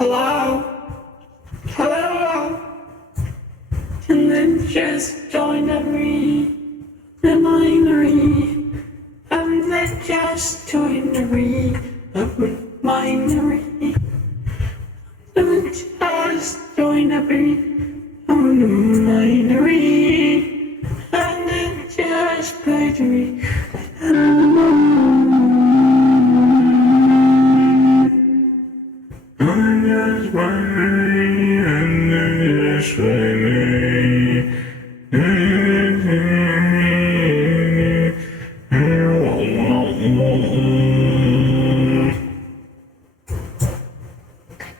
Hello? Hello? And then just join the winery. And then just join the winery. And then just join the winery. And then just play the I'm just wondering, and then just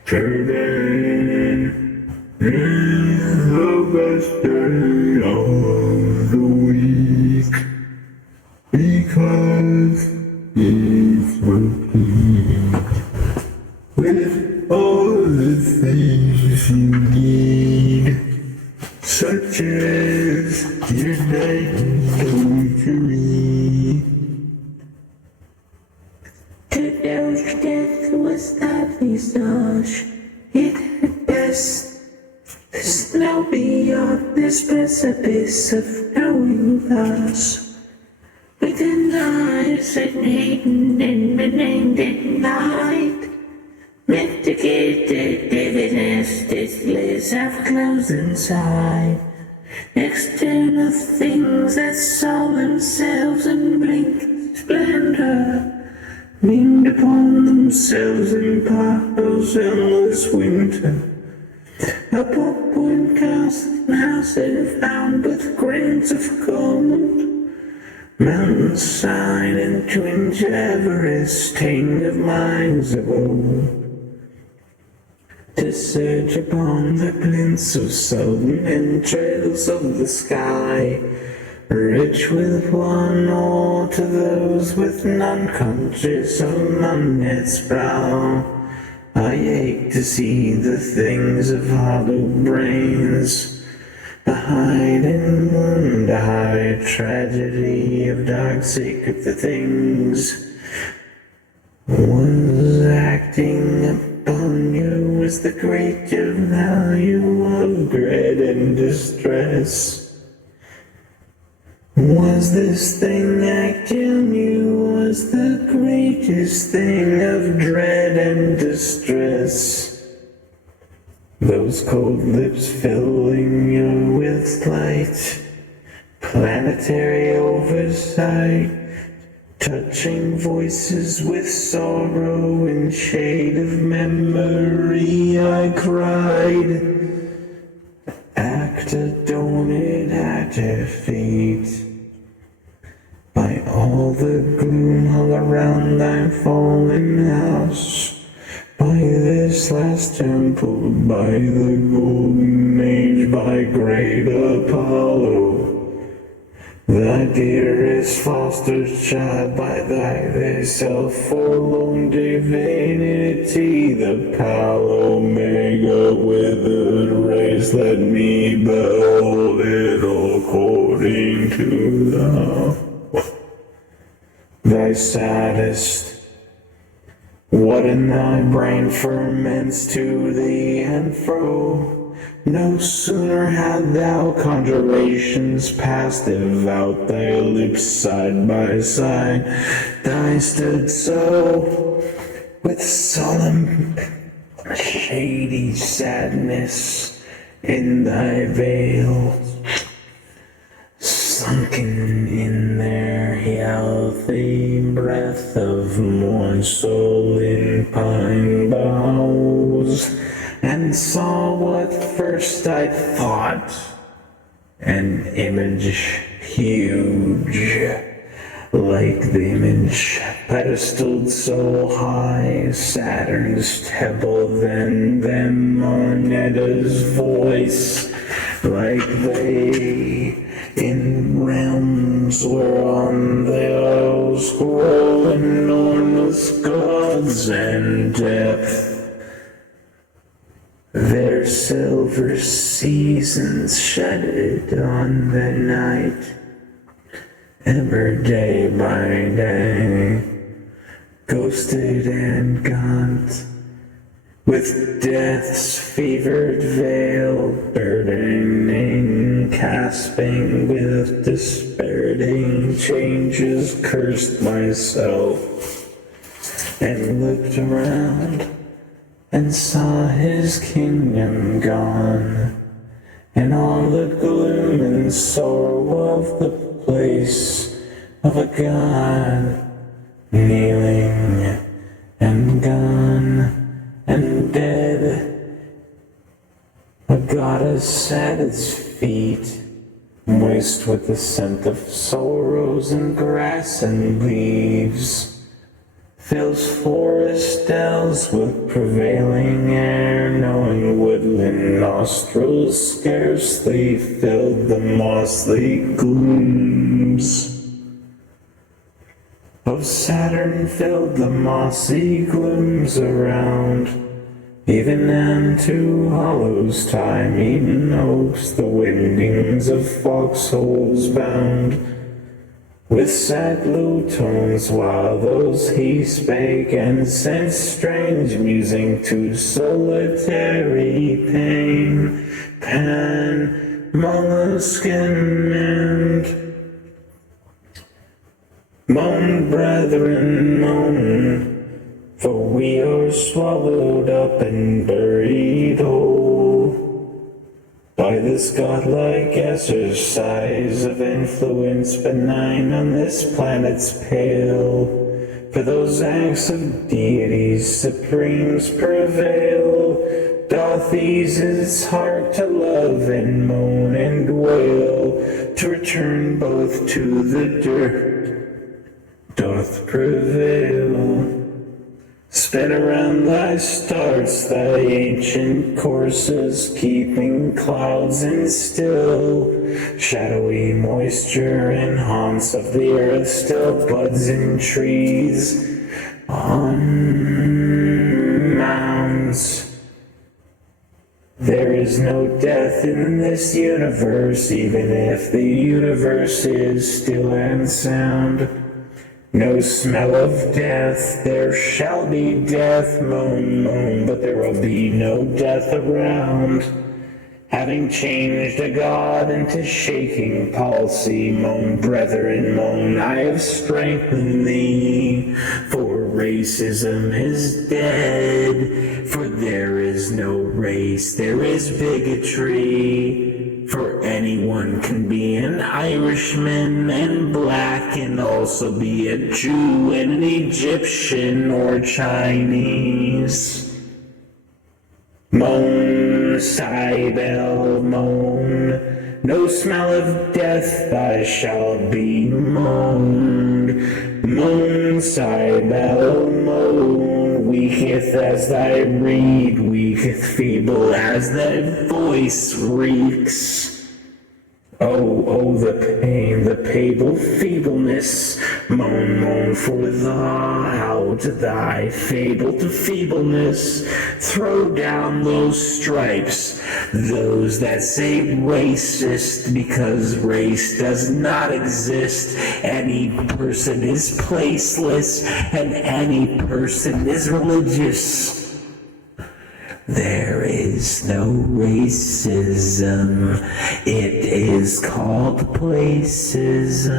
Today is the best day of the week because it's repeat with all the things you need, such as your victory. Today's death was that visage. It had passed the snow beyond this precipice of knowing us. With the night at maiden and benamed at night. Mitigated diviners, displays have closed inside. External things that saw themselves in blink splendor. Leaned upon themselves in piles endless winter. A popcorn castle house had found with grains of gold. Mountainside and twinge Everest, stained of minds of old. To search upon the glints of southern entrails of the sky, rich with one or to those with none conscious of Monet's brow. I ache to see the things of hollow brains, the hide the high tragedy of dark secret the things was acting upon you as the greater value of dread and distress. Was this thing acting you was the greatest thing of dread and distress? Those cold lips filling you with light, planetary oversight, touching voices with sorrow and shade of memory, I cried. Act adorned at your feet. By all the gloom hung around thy fallen house, by this last temple, by the golden age, by great Apollo, thy dearest foster child, by thyself forlorn divinity, the pale omega withered race, let me behold it according to thy saddest. What in thy brain ferments to thee and fro? No sooner had thou conjurations passed, devout thy lips side by side, thy stood so, with solemn, shady sadness in thy veils, sunken in their healthy breath of morn soul in pine boughs, and saw what first I thought an image huge, like the image pedestaled so high, Saturn's temple, then Moneta's voice, like they in realms whereon they all scroll enormous gods and depth. Their silver seasons shedded on the night, ever day by day, ghosted and gaunt, with death's fevered veil burdening, casping with despairing changes, cursed myself, and looked around, and saw his kingdom gone, and all the gloom and sorrow of the place of a god, kneeling and gone and dead. A goddess at its feet, moist with the scent of sorrows and grass and leaves, fills forest dells with prevailing air, knowing woodland nostrils scarcely filled the mossy glooms of Saturn, filled the mossy glooms around. Even unto hollows time-eaten oaks the windings of foxholes bound, with sad low tones while those he spake, and sent strange musing to solitary pain, Pan, molluscan, and moan, brethren, moan, for we are swallowed up and buried whole by this godlike exercise of influence benign on this planet's pale. For those acts of deities supremes prevail, doth ease his heart to love and moan and wail, to return both to the dirt doth prevail. Spin around thy stars, thy ancient courses, keeping clouds in still, shadowy moisture in haunts of the earth, still buds in trees, on mounds. There is no death in this universe, even if the universe is still and sound. No smell of death, there shall be death, moan, moan, but there will be no death around. Having changed a god into shaking palsy, moan, brethren, moan, I have strengthened thee, for racism is dead, for there is no race, there is bigotry. For anyone can be an Irishman and black, and also be a Jew and an Egyptian or Chinese. Moan, Cybele, moan, no smell of death thy shall be moaned. Moan, Cybele, moan, weaketh as thy reed, weaketh feeble as thy voice reeks. Oh, the pain, the pable feebleness, moan, moan, for thou out thy fabled feebleness, throw down those stripes, those that say racist, because race does not exist. Any person is placeless, and any person is religious. There is no racism, it is called placism.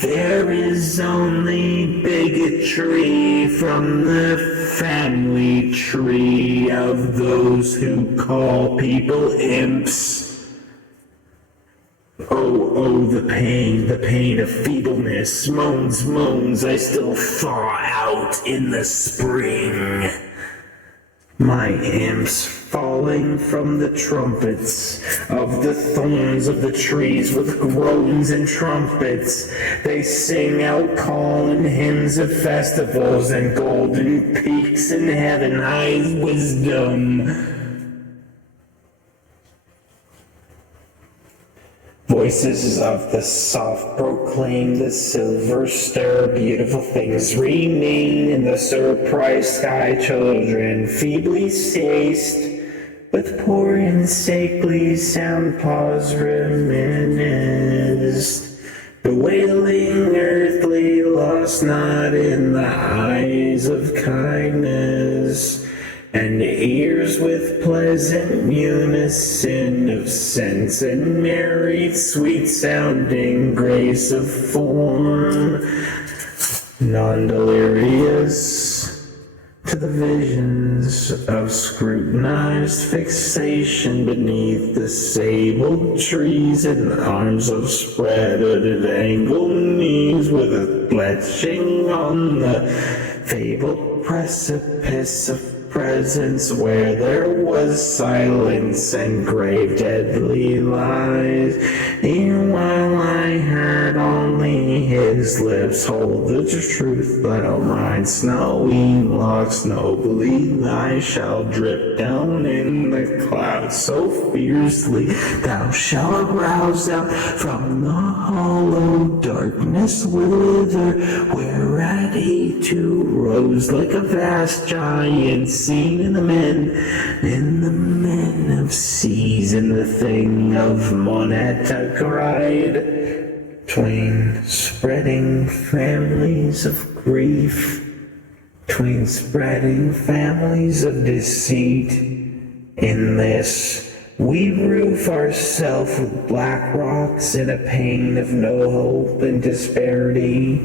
There is only bigotry from the family tree of those who call people imps. Oh, the pain of feebleness, moans, moans, I still thaw out in the spring. My imps falling from the trumpets of the thorns of the trees with groans and trumpets. They sing out call and hymns of festivals and golden peaks in heaven high wisdom. Voices of the soft proclaim, the silver stir, beautiful things remain in the surprised sky. Children feebly saced, with poor and sacredly sound pause reminisced, bewailing earthly loss not in the eyes of kindness. and ears with pleasant unison of sense and married sweet sounding grace of form, non-delirious to the visions of scrutinized fixation beneath the sable trees and arms of spread at angled knees with a bletching on the fabled precipice of presence where there was silence and grave deadly lies. Meanwhile I heard only his lips hold the truth, but oh mine snowy locks nobly I shall drip down in the clouds so fiercely thou shalt arouse out from the hollow darkness wither, whereat he too rose like a vast giant seen in the men of seas, in the thing of Moneta cried, twain spreading families of grief, twain spreading families of deceit. In this we roof ourselves with black rocks in a pain of no hope and disparity.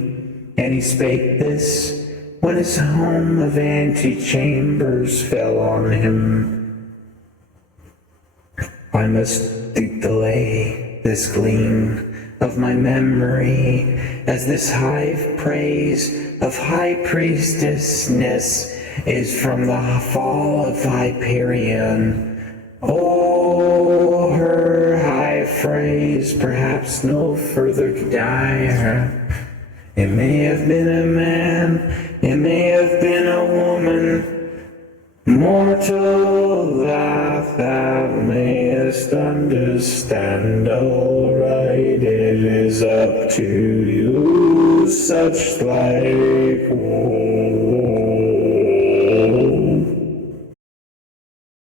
And he spake this when his home of antechambers fell on him. I must delay this gleam of my memory as this hive praise of high priestessness is from the fall of Hyperion. Oh, her high phrase, perhaps no further to die. It may have been a man, it may have been a woman, mortal that thou mayest understand. All right, it is up to you, such like